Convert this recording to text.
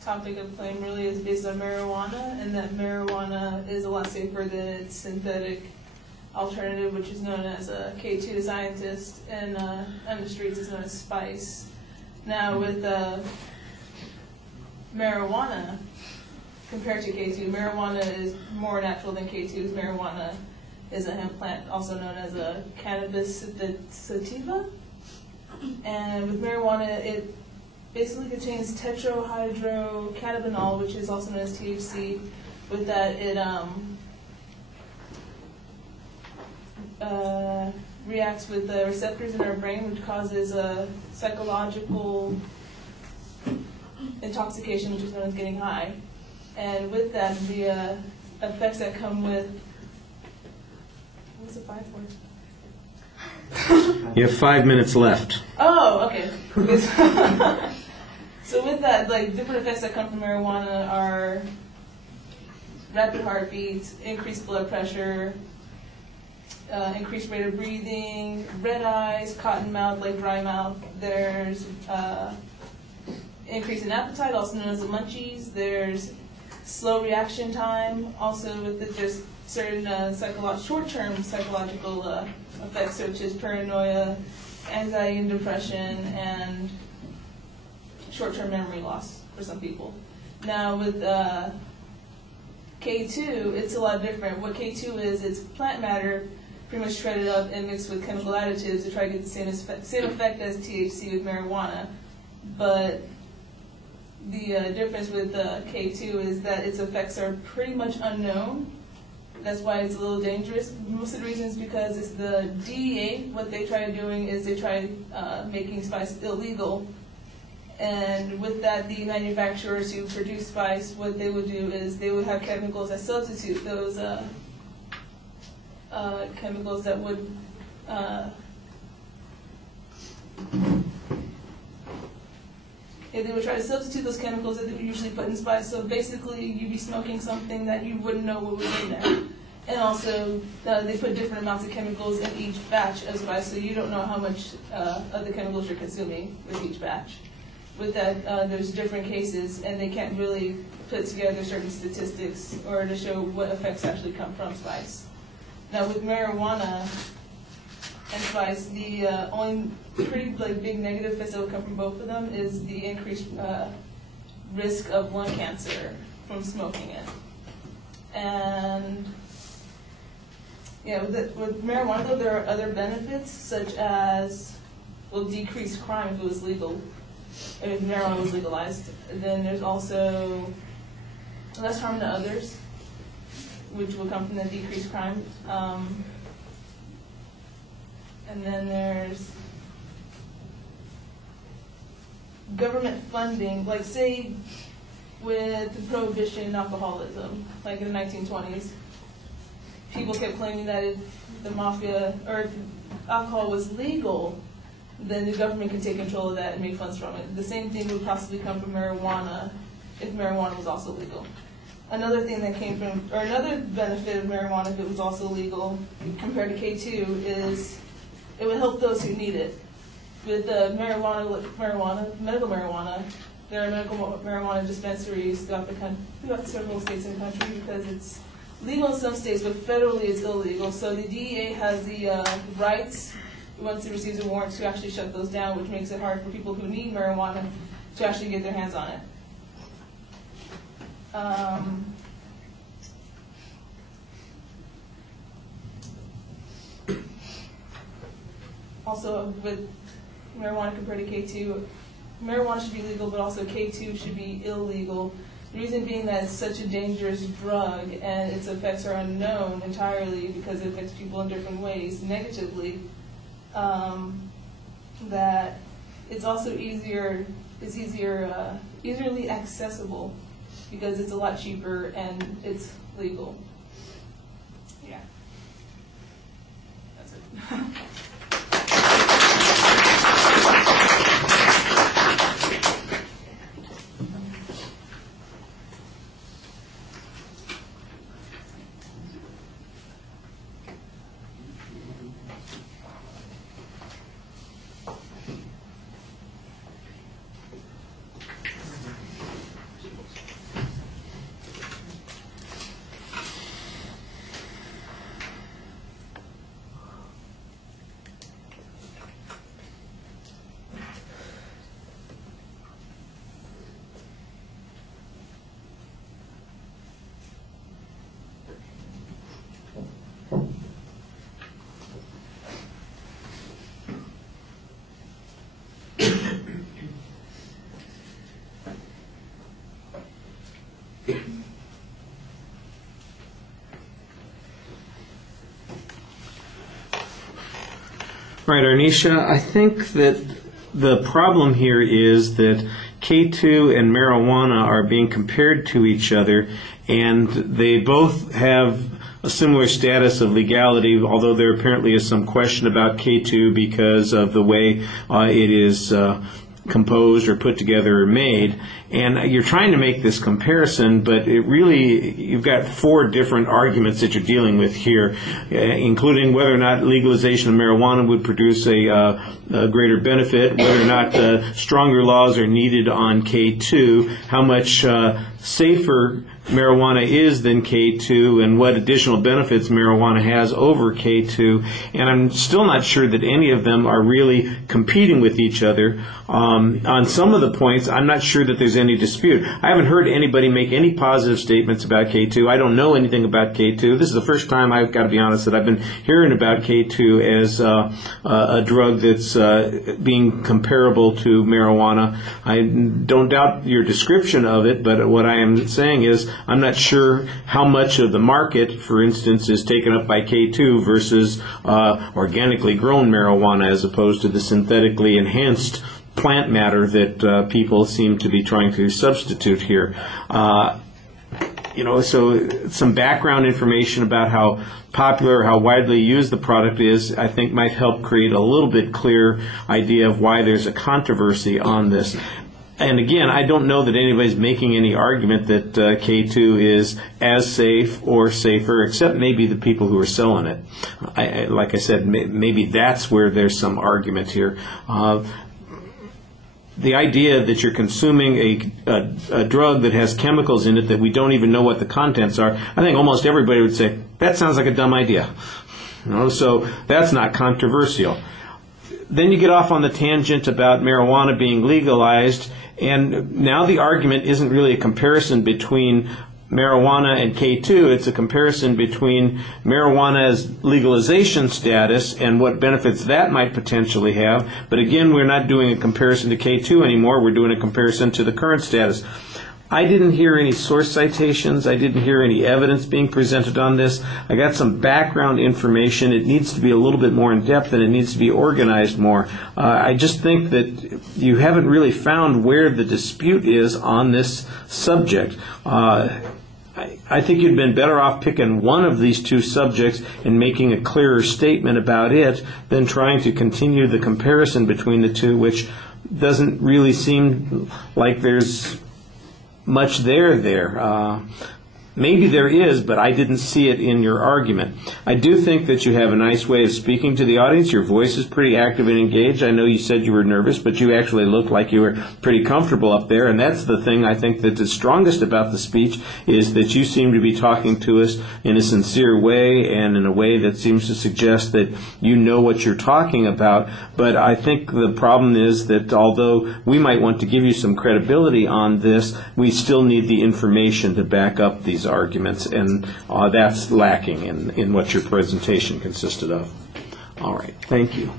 Topic of claim really is based on marijuana, and that marijuana is a lot safer than its synthetic alternative, which is known as a K2 to scientists, and on the streets is known as spice. Now with marijuana, compared to K2, marijuana is more natural than K2. Marijuana is a hemp plant, also known as a cannabis sativa. And with marijuana, it basically contains tetrahydrocannabinol, which is also known as THC. With that, it reacts with the receptors in our brain, which causes a psychological intoxication, which is known as getting high. And with that, the effects that come with, what's the 5 for? You have 5 minutes left. Oh, okay. So with that, like, different effects that come from marijuana are rapid heartbeats, increased blood pressure, increased rate of breathing, red eyes, cotton mouth, like dry mouth. There's increase in appetite, also known as the munchies. There's slow reaction time, also with the just certain short-term psychological effects, such as paranoia, anxiety and depression, and short-term memory loss for some people. Now with K2, it's a lot different. What K2 is, it's plant matter pretty much shredded up and mixed with chemical additives to try to get the same effect as THC with marijuana. But the difference with K2 is that its effects are pretty much unknown. That's why it's a little dangerous. Most of the reason is because it's the DEA. What they try doing is they try making spice illegal. And with that, the manufacturers who produce spice, what they would do is they would have chemicals that substitute those chemicals that would they would try to substitute those chemicals that they would usually put in spice. So basically, you'd be smoking something that you wouldn't know what was in there. And also, they put different amounts of chemicals in each batch of spice, so you don't know how much of the chemicals you're consuming with each batch. With that, there's different cases, and they can't really put together certain statistics or to show what effects actually come from spice. Now, with marijuana and spice, the only pretty big negative effects that would come from both of them is the increased risk of lung cancer from smoking it. And yeah, with marijuana, though, there are other benefits, such as, well, decreased crime if it was legal. If marijuana was legalized. Then there's also less harm to others, which will come from the decreased crime. And then there's government funding, like say with the prohibition in alcoholism, like in the 1920s. People kept claiming that if the mafia, or if alcohol was legal, then the government could take control of that and make funds from it. The same thing would possibly come from marijuana if marijuana was also legal. Another thing that came from, or another benefit of marijuana if it was also legal compared to K2 is it would help those who need it. With medical marijuana, there are medical marijuana dispensaries throughout several states in the country because it's legal in some states, but federally it's illegal. So the DEA has the rights, once it receives a warrant, to actually shut those down, which makes it hard for people who need marijuana to actually get their hands on it. Also, with marijuana compared to K2, marijuana should be legal, but also K2 should be illegal. The reason being that it's such a dangerous drug and its effects are unknown entirely because it affects people in different ways negatively. That it's also easily accessible because it's a lot cheaper and it's legal. Yeah, that's it. Right, Arnesha, I think that the problem here is that K2 and marijuana are being compared to each other, and they both have a similar status of legality, although there apparently is some question about K2 because of the way it is composed or put together or made. And you're trying to make this comparison, but it really, you've got four different arguments that you're dealing with here, including whether or not legalization of marijuana would produce a greater benefit, whether or not stronger laws are needed on K2, how much safer marijuana is than K2, and what additional benefits marijuana has over K2. And I'm still not sure that any of them are really competing with each other. On some of the points, I'm not sure that there's any dispute. I haven't heard anybody make any positive statements about K2. I don't know anything about K2. This is the first time, I've got to be honest, that I've been hearing about K2 as a drug that's being comparable to marijuana. I don't doubt your description of it, but what I am saying is I'm not sure how much of the market, for instance, is taken up by K2 versus organically grown marijuana as opposed to the synthetically enhanced plant matter that people seem to be trying to substitute here. So some background information about how popular, how widely used the product is, I think might help create a little bit clear idea of why there's a controversy on this. And again, I don't know that anybody's making any argument that K2 is as safe or safer, except maybe the people who are selling it. Like I said, maybe that's where there's some argument here. The idea that you're consuming a drug that has chemicals in it that we don't even know what the contents are, I think almost everybody would say, that sounds like a dumb idea. So that's not controversial. Then you get off on the tangent about marijuana being legalized, and now the argument isn't really a comparison between marijuana and K2, it's a comparison between marijuana's legalization status and what benefits that might potentially have. But again, we're not doing a comparison to K2 anymore, we're doing a comparison to the current status. I didn't hear any source citations, I didn't hear any evidence being presented on this. I got some background information. It needs to be a little bit more in depth and it needs to be organized more. I just think that you haven't really found where the dispute is on this subject. I think you'd been better off picking one of these two subjects and making a clearer statement about it than trying to continue the comparison between the two, which doesn't really seem like there's much there. Maybe there is, but I didn't see it in your argument. I do think that you have a nice way of speaking to the audience. Your voice is pretty active and engaged. I know you said you were nervous, but you actually looked like you were pretty comfortable up there, and that's the thing I think that is strongest about the speech, is that you seem to be talking to us in a sincere way and in a way that seems to suggest that you know what you're talking about. But I think the problem is that although we might want to give you some credibility on this, we still need the information to back up these arguments, and that's lacking in what your presentation consisted of. All right, thank you.